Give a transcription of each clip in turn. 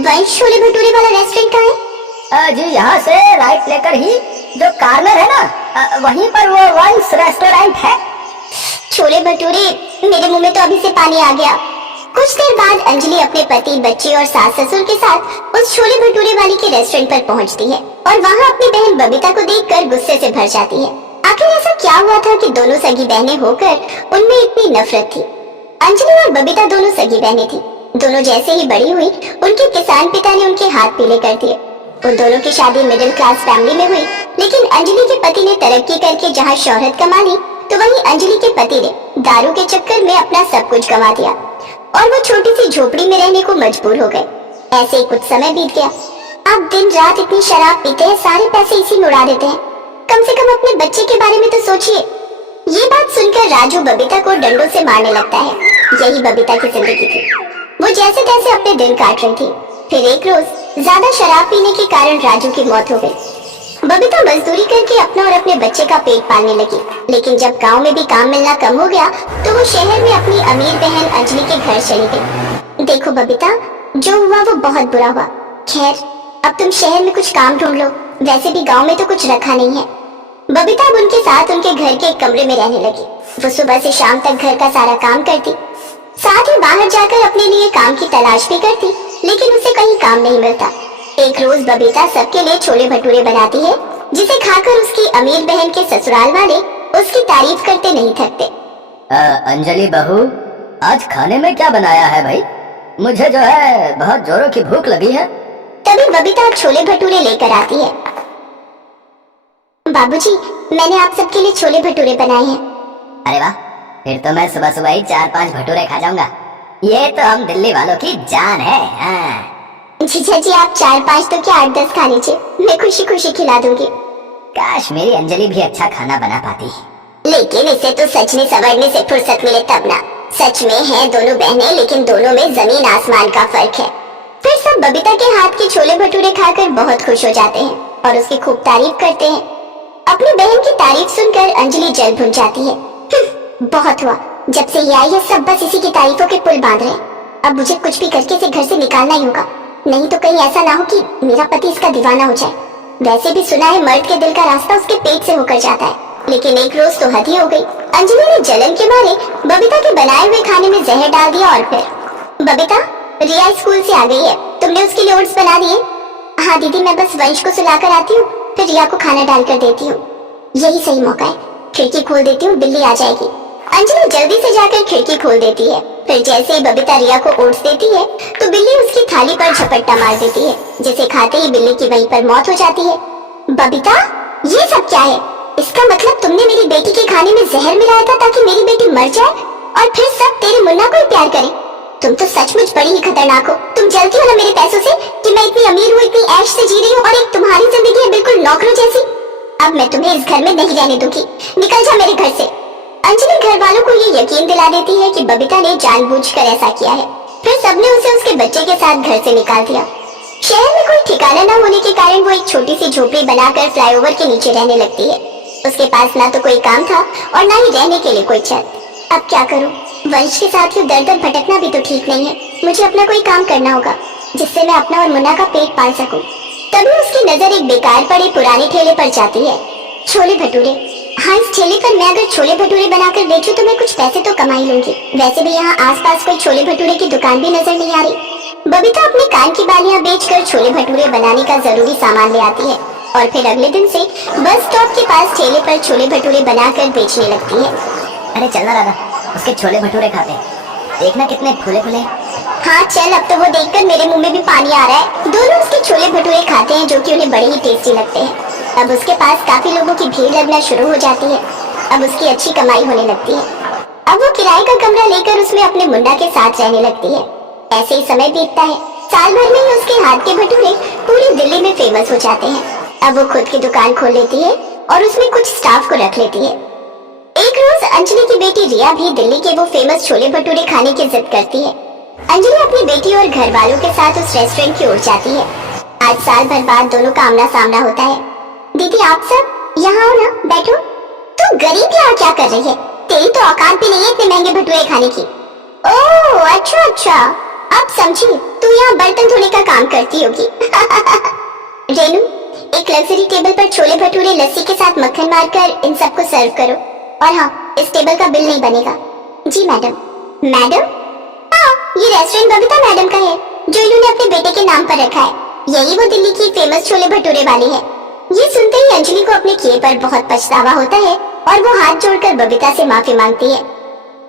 वंश छोले भटूरे वाला रेस्टोरेंट कहाँ है? जी यहाँ से राइट लेकर ही जो कॉर्नर है ना, वहीं पर वो वंश रेस्टोरेंट है। छोले भटूरे, मेरे मुंह में तो अभी से पानी आ गया। कुछ देर बाद अंजलि अपने पति, बच्चे और सास ससुर के साथ उस छोले भटूरे वाली के रेस्टोरेंट पर पहुंचती है और वहां अपनी बहन बबीता को देखकर गुस्से से भर जाती है। आखिर ऐसा क्या हुआ था कि दोनों सगी बहनें होकर उनमें इतनी नफरत थी? अंजलि और बबीता दोनों सगी बहनें थी। दोनों जैसे ही बड़ी हुई, उनके किसान पिता ने उनके हाथ पीले कर दिए। उन दोनों की शादी मिडिल क्लास फैमिली में हुई, लेकिन अंजलि के पति ने तरक्की करके जहाँ शोहरत कमा ली, तो वहीं अंजलि के पति ने दारू के चक्कर में अपना सब कुछ गंवा दिया और वो छोटी सी झोपड़ी में रहने को मजबूर हो गए। ऐसे ही कुछ समय बीत गया। अब दिन रात इतनी शराब पीते हैं, सारे पैसे इसी में उड़ा देते हैं। कम से कम अपने बच्चे के बारे में तो सोचिए। ये बात सुनकर राजू बबीता को डंडों से मारने लगता है। यही बबीता की जिंदगी थी। वो जैसे तैसे अपने दिन काट रही थी। फिर एक रोज ज्यादा शराब पीने के कारण राजू की मौत हो गई। बबीता मजदूरी करके अपना और अपने बच्चे का पेट पालने लगी, लेकिन जब गांव में भी काम मिलना कम हो गया तो वो शहर में अपनी अमीर बहन अंजलि के घर चली गई। देखो बबीता, जो हुआ वो बहुत बुरा हुआ। खैर, अब तुम शहर में कुछ काम ढूंढ लो, वैसे भी गांव में तो कुछ रखा नहीं है। बबीता अब उनके साथ उनके घर के एक कमरे में रहने लगी। वो सुबह से शाम तक घर का सारा काम करती, साथ ही बाहर जाकर अपने लिए काम की तलाश भी करती, लेकिन उसे कहीं काम नहीं मिलता। एक रोज बबीता सबके लिए छोले भटूरे बनाती है, जिसे खाकर उसकी अमीर बहन के ससुराल वाले उसकी तारीफ करते नहीं थकते। अंजलि बहू, आज खाने में क्या बनाया है भाई? मुझे जो है बहुत जोरों की भूख लगी है। तभी बबीता छोले भटूरे लेकर आती है। बाबूजी, मैंने आप सबके लिए छोले भटूरे बनाए हैं। अरे वाह, फिर तो मैं सुबह सुबह ही 4-5 भटूरे खा जाऊंगा। ये तो हम दिल्ली वालों की जान है। हाँ। जीजा जी, आप 4-5 तो क्या 8-10 खा लीजिए, मैं खुशी खुशी खिला दूंगी। काश मेरी अंजलि भी अच्छा खाना बना पाती। लेकिन इसे तो सजने संवरने से फुर्सत मिले तब ना। सच में है दोनों बहनें, लेकिन दोनों में जमीन आसमान का फर्क है। फिर सब बबीता के हाथ के छोले भटूरे खाकर बहुत खुश हो जाते हैं और उसकी खूब तारीफ करते हैं। अपनी बहन की तारीफ सुनकर अंजलि जल भुन जाती है। बहुत हुआ, जब से ये आई है सब बस इसी की तारीफों के पुल बांध रहे हैं। अब मुझे कुछ भी करके इसे घर से निकालना ही होगा, नहीं तो कहीं ऐसा ना हो कि मेरा पति इसका दीवाना हो जाए। वैसे भी सुना है मर्द के दिल का रास्ता उसके पेट से होकर जाता है, लेकिन एक रोज तो हद ही हो गई। अंजलि ने जलन के मारे बबीता के बनाए हुए खाने में जहर डाल दिया और फिर बबीता, रिया स्कूल से आ गई है, तुमने उसके लिए ओट्स बना दिए? हाँ दीदी, मैं बस वंश को सुलाकर आती हूँ, फिर रिया को खाना डालकर देती हूँ। यही सही मौका है, खिड़की खोल देती हूँ, बिल्ली आ जाएगी। अंजलि जल्दी से जाकर खिड़की खोल देती है। फिर जैसे ही बबीता रिया को ओट्स देती है तो बिल्ली उसकी थाली पर झपट्टा मार देती है, जिसे खाते ही बिल्ली की वहीं पर मौत हो जाती है। बबीता, ये सब क्या है? इसका मतलब तुमने मेरी बेटी के खाने में जहर मिलाया था ताकि मेरी बेटी मर जाए और फिर सब तेरे मुन्ना को ही प्यार करे। तुम तो सचमुच बड़ी ही खतरनाक हो। तुम जलती हो ना मेरे पैसों से कि मैं इतनी अमीर हूँ, इतनी ऐश से जी रही हूँ, और एक तुम्हारी जिंदगी है बिल्कुल नौकरों जैसी। अब मैं तुम्हें इस घर में नहीं रहने दूंगी, निकल जा मेरे घर से। अंजलि घर वालों को ये यकीन दिला देती है कि बबीता ने जानबूझकर ऐसा किया है। फिर सबने उसे उसके बच्चे के साथ घर से निकाल दिया। शहर में कोई ठिकाना न होने के कारण वो एक छोटी सी झोपड़ी बनाकर फ्लाईओवर के नीचे रहने लगती है। उसके पास ना तो कोई काम था और ना ही रहने के लिए कोई छत। अब क्या करूं? वंश के साथ यूं दर दर भटकना भी तो ठीक नहीं है। मुझे अपना कोई काम करना होगा जिससे मैं अपना और मुन्ना का पेट पाल सकूं। तभी उसकी नजर एक बेकार पड़े पुराने ठेले पर जाती है। छोले भटूरे। हाँ, इस ठेले पर मैं अगर छोले भटूरे बनाकर बेचूं तो मैं कुछ पैसे तो कमा ही लूंगी। वैसे भी यहाँ आसपास कोई छोले भटूरे की दुकान भी नजर नहीं आ रही। बबीता अपने कान की बालियां बेचकर छोले भटूरे बनाने का जरूरी सामान ले आती है और फिर अगले दिन से बस स्टॉप के पास ठेले पर छोले भटूरे बनाकर बेचने लगती है। अरे चलना राधा, उसके छोले भटूरे खाते, देखना कितने फूले फूले। हाँ चल, अब तो वो देखकर मेरे मुंह में भी पानी आ रहा है। दोनों उसके छोले भटूरे खाते हैं जो कि उन्हें बड़े ही टेस्टी लगते हैं। अब उसके पास काफी लोगों की भीड़ लगना शुरू हो जाती है। अब उसकी अच्छी कमाई होने लगती है। अब वो किराए का कमरा लेकर उसमें अपने मुन्ना के साथ रहने लगती है। ऐसे ही समय बीतता है। साल भर में ही उसके हाथ के भटूरे पूरी दिल्ली में फेमस हो जाते हैं। अब वो खुद की दुकान खोल लेती है और उसमें कुछ स्टाफ को रख लेती है। एक रोज अंजलि की बेटी रिया भी दिल्ली के वो फेमस छोले भटूरे खाने की जिद करती है। अंजलि अपनी बेटी और घर वालों के साथ उस रेस्टोरेंट की ओर जाती है। आज साल भर बाद दोनों का आमना सामना होता है। दीदी, आप सब यहाँ आओ ना, बैठो। तू गरीब यहाँ क्या कर रही है? तेरी तो औकात भी नहीं है इतने महंगे भटूरे खाने की। ओह अच्छा अच्छा, अब समझी। तू तुम यहाँ बर्तन धोने का काम करती होगी। रेनू, एक लग्जरी टेबल पर छोले भटूरे लस्सी के साथ मक्खन मारकर इन सबको सर्व करो। और हाँ, इस टेबल का बिल नहीं बनेगा। जी मैडम। मैडम? हाँ, ये रेस्टोरेंट बबीता मैडम का है, जो इन्होंने अपने बेटे के नाम पर रखा है। यही वो दिल्ली की फेमस छोले भटूरे वाली है। ये सुनते ही अंजलि को अपने किए पर बहुत पछतावा होता है और वो हाथ जोड़कर बबीता से माफी मांगती है।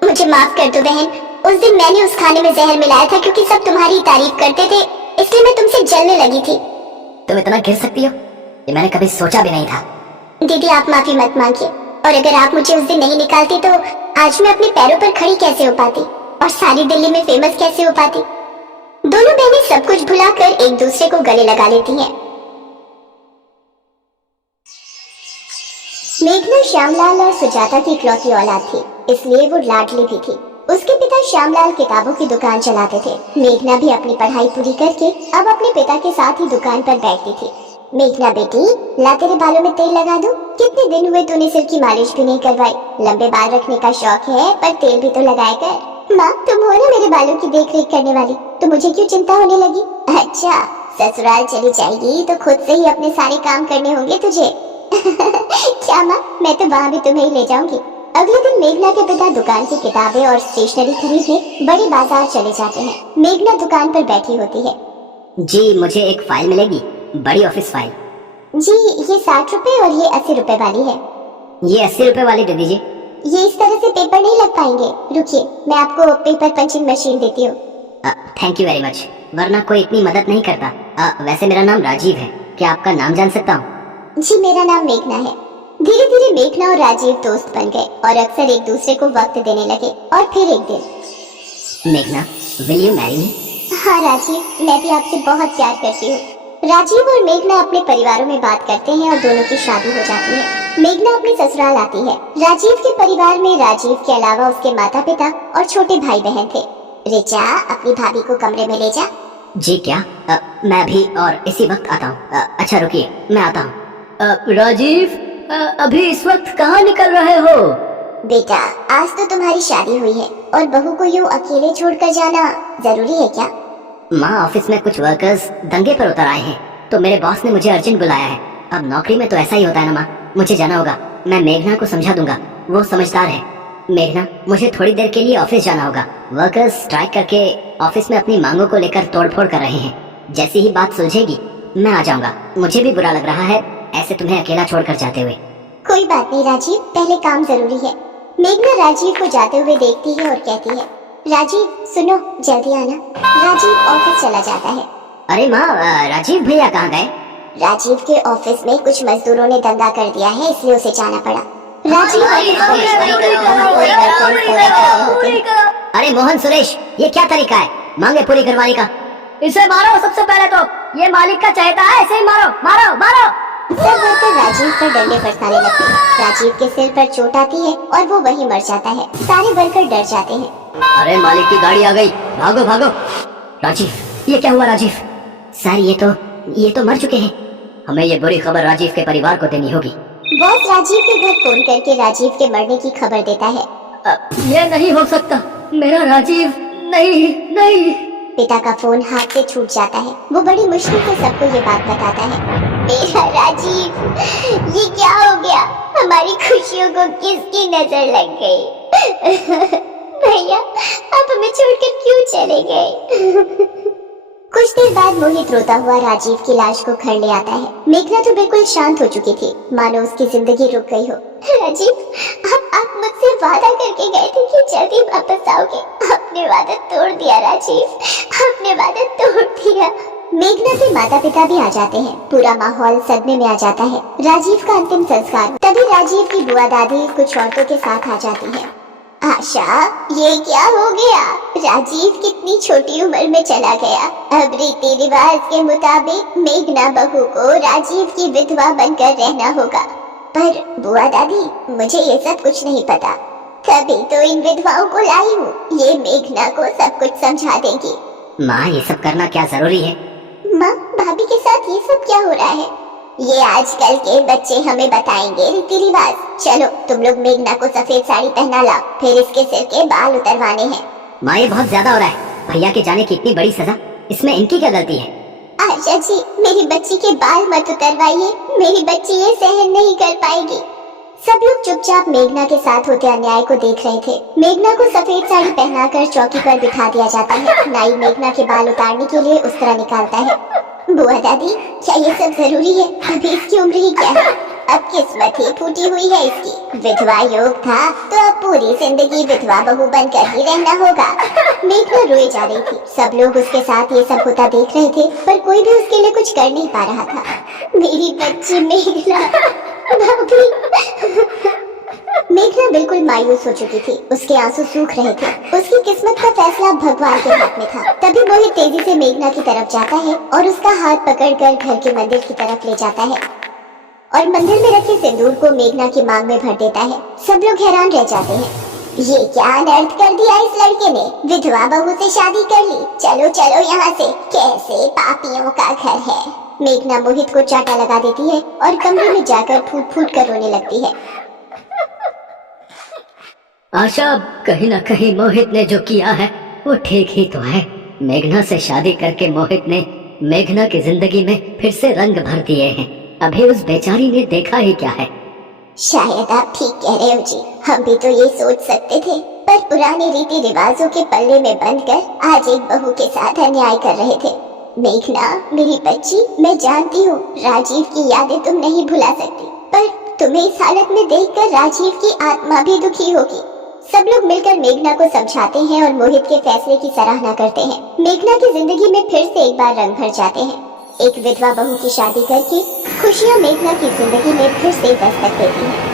मुझे माफ कर दो बहन, उस दिन मैंने उस खाने में जहर मिलाया था क्योंकि सब तुम्हारी तारीफ करते थे, इसलिए मैं तुमसे जलने लगी थी। तुम इतना गिर सकती हो, ये मैंने कभी सोचा भी नहीं था। दीदी, आप माफी मत मांगिए, और अगर आप मुझे उस दिन नहीं निकालती तो आज मैं अपने पैरों पर खड़ी कैसे हो पाती और सारी दिल्ली में फेमस कैसे हो पाती। दोनों बहनें सब कुछ भुलाकर एक दूसरे को गले लगा लेती हैं। मेघना श्यामलाल और सुजाता की इकलौती औलाद थी, इसलिए वो लाडली भी थी। उसके पिता श्यामलाल किताबों की दुकान चलाते थे। मेघना भी अपनी पढ़ाई पूरी करके अब अपने पिता के साथ ही दुकान पर बैठती थी। मेघना बेटी, ला तेरे बालों में तेल लगा दूं? कितने दिन हुए तूने सिर की मालिश भी नहीं करवाई। लंबे बाल रखने का शौक है पर तेल भी तो लगाया कर। माँ, तुम हो ना मेरे बालों की देख रेख करने वाली, तो मुझे क्यों चिंता होने लगी? अच्छा, ससुराल चली जाएगी तो खुद से ही अपने सारे काम करने होंगे तुझे। क्या माँ, मैं तो वहाँ भी तुम्हें ही ले जाऊंगी। अगले दिन मेघना के पिता दुकान की किताबें और स्टेशनरी खरीदने बड़े बाजार चले जाते हैं। मेघना दुकान पर बैठी होती है। जी, मुझे एक फाइल मिलेगी, बड़ी ऑफिस फाइल। जी, ये 60 रुपए और ये 80 रुपए वाली है। ये 80 रुपए वाली दे दीजिए। ये इस तरह से पेपर नहीं लग पाएंगे, रुकिए मैं आपको पेपर पंचिंग मशीन देती हूँ। थैंक यू वेरी मच, वरना कोई इतनी मदद नहीं करता। वैसे मेरा नाम राजीव है, क्या आपका नाम जान सकता हूँ? जी, मेरा नाम मेघना है। धीरे धीरे मेघना और राजीव दोस्त बन गए और अक्सर एक दूसरे को वक्त देने लगे। और फिर एक दिन, मेघना, विल यू मैरी मी? हाँ राजीव, मैं भी आपसे बहुत प्यार करती हूँ। राजीव और मेघना अपने परिवारों में बात करते हैं और दोनों की शादी हो जाती है। मेघना अपने ससुराल आती है। राजीव के परिवार में राजीव के अलावा उसके माता पिता और छोटे भाई बहन थे। रिचा, अपनी भाभी को कमरे में ले जा। जी क्या? मैं भी और इसी वक्त आता हूँ। अच्छा रुकिए, मैं आता हूँ। राजीव, अभी इस वक्त कहाँ निकल रहे हो? बेटा, आज तो तुम्हारी शादी हुई है और बहू को यूं अकेले छोड़कर जाना जरूरी है क्या? माँ, ऑफिस में कुछ वर्कर्स दंगे पर उतर आए हैं, तो मेरे बॉस ने मुझे अर्जेंट बुलाया है। अब नौकरी में तो ऐसा ही होता है ना माँ, मुझे जाना होगा। मैं मेघना को समझा दूंगा, वो समझदार है। मेघना, मुझे थोड़ी देर के लिए ऑफिस जाना होगा। वर्कर्स स्ट्राइक करके ऑफिस में अपनी मांगों को लेकर तोड़फोड़ कर रहे हैं। जैसी ही बात सुलझेगी मैं आ जाऊंगा। मुझे भी बुरा लग रहा है ऐसे तुम्हें अकेला छोड़कर जाते हुए। कोई बात नहीं राजीव, पहले काम जरूरी है। मेघना राजीव को जाते हुए देखती है और कहती है, राजीव सुनो, जल्दी आना। राजीव ऑफिस चला जाता है। अरे माँ, राजीव भैया कहाँ गए? राजीव के ऑफिस में कुछ मजदूरों ने दंगा कर दिया है, इसलिए उसे जाना पड़ा। राजीव अरे मोहन सुरेश, ये क्या तरीका है मांगे पूरी करवाने का? इसे मारो सबसे पहले तो, ये मालिक का चहेता है, इसे ही मारो मारो मारो। सब वर्कर राजीव पर डंडे बरसाने लगते हैं। राजीव के सिर पर चोट आती है और वो वहीं मर जाता है। सारे वर्कर डर जाते हैं। अरे मालिक की गाड़ी आ गई, भागो भागो। राजीव, ये क्या हुआ राजीव? सर, ये तो मर चुके हैं। हमें ये बुरी खबर राजीव के परिवार को देनी होगी। बॉस राजीव के घर फोन करके राजीव के मरने की खबर देता है। ये नहीं हो सकता, मेरा राजीव नहीं। पिता का फोन हाथ से छूट जाता है। वो बड़ी मुश्किल से सबको ये बात बताता है। मेरा राजीव, ये क्या हो गया? हमारी खुशियों को किसकी नजर लग गई? भैया, आप हमें छोड़कर क्यों चले गए? कुछ देर बाद मोहित रोता हुआ राजीव की लाश को घर ले आता है। मेघना तो बिल्कुल शांत हो चुकी थी, मानो उसकी जिंदगी रुक गई हो। राजीव, आप मुझसे वादा करके गए थे कि जल्दी वापस आओगे। आपने वादा तोड़ दिया राजीव, आपने वादा तोड़ दिया। मेघना के माता पिता भी आ जाते हैं। पूरा माहौल सदमे में आ जाता है। राजीव का अंतिम संस्कार। तभी राजीव की बुआ दादी कुछ औरतों के साथ आ जाती है। आशा, ये क्या हो गया? राजीव कितनी छोटी उम्र में चला गया। अब रीति रिवाज के मुताबिक मेघना बहू को राजीव की विधवा बनकर रहना होगा। पर बुआ दादी, मुझे ये सब कुछ नहीं पता, तभी तो इन विधवाओं को लाई हूँ। ये मेघना को सब कुछ समझा देंगी। माँ, ये सब करना क्या जरूरी है? माँ, भाभी के साथ ये सब क्या हो रहा है? ये आजकल के बच्चे हमें बताएंगे रीति रिवाज। चलो तुम लोग मेघना को सफेद साड़ी पहना लाओ, फिर इसके सिर के बाल उतरवाने हैं। माँ, ये बहुत ज्यादा हो रहा है। भैया के जाने की इतनी बड़ी सजा, इसमें इनकी क्या गलती है? आशा जी, मेरी बच्ची के बाल मत उतरवाइए, मेरी बच्ची ये सहन नहीं कर पाएगी। सब लोग चुपचाप मेघना के साथ होते अन्याय को देख रहे थे। मेघना को सफेद साड़ी पहनाकर चौकी पर बिठा दिया जाता है। नाई मेघना के बाल उतारने के लिए उस तरह निकालता है। बुआ दादी, क्या ये सब जरूरी है? अभी इसकी उम्र ही क्या है? अब किस्मत ही फूटी हुई है इसकी। विधवा योग था तो अब पूरी जिंदगी विधवा बहू बनकर ही रहना होगा। मेघना रोए जा रही थी। सब लोग उसके साथ ये सब होता देख रहे थे, पर कोई भी उसके लिए कुछ कर नहीं पा रहा था। मेरी बच्ची मेघना, भाभी। मेघना बिल्कुल मायूस हो चुकी थी। उसके आंसू सूख रहे थे। उसकी किस्मत का फैसला भगवान के हाथ में था। तभी मोहित तेजी से मेघना की तरफ जाता है और उसका हाथ पकड़कर घर के मंदिर की तरफ ले जाता है और मंदिर में रखे सिंदूर को मेघना की मांग में भर देता है। सब लोग हैरान रह जाते हैं। ये क्या अनर्थ कर दिया इस लड़के ने? विधवा बहू से शादी कर ली। चलो चलो यहाँ से, कैसे पापियों का घर है। मेघना मोहित को चाटा लगा देती है और कमरे में जाकर फूट फूट कर रोने लगती है। आशा, कहीं ना कहीं मोहित ने जो किया है वो ठीक ही तो है। मेघना से शादी करके मोहित ने मेघना की जिंदगी में फिर से रंग भर दिए हैं। अभी उस बेचारी ने देखा ही क्या है। शायद आप ठीक कह रहे हो जी, हम भी तो ये सोच सकते थे, पर पुराने रीति रिवाजों के पल्ले में बंधकर आज एक बहू के साथ अन्याय कर रहे थे। मेघना, मेरी बच्ची, मैं जानती हूँ राजीव की यादें तुम नहीं भुला सकती, पर तुम्हें इस हालत में देखकर राजीव की आत्मा भी दुखी होगी। सब लोग मिलकर मेघना को समझाते हैं और मोहित के फैसले की सराहना करते हैं। मेघना की जिंदगी में फिर से एक बार रंग भर जाते हैं। एक विधवा बहू की शादी करके खुशियां मेघना की जिंदगी में फिर से दस्तक देती हैं।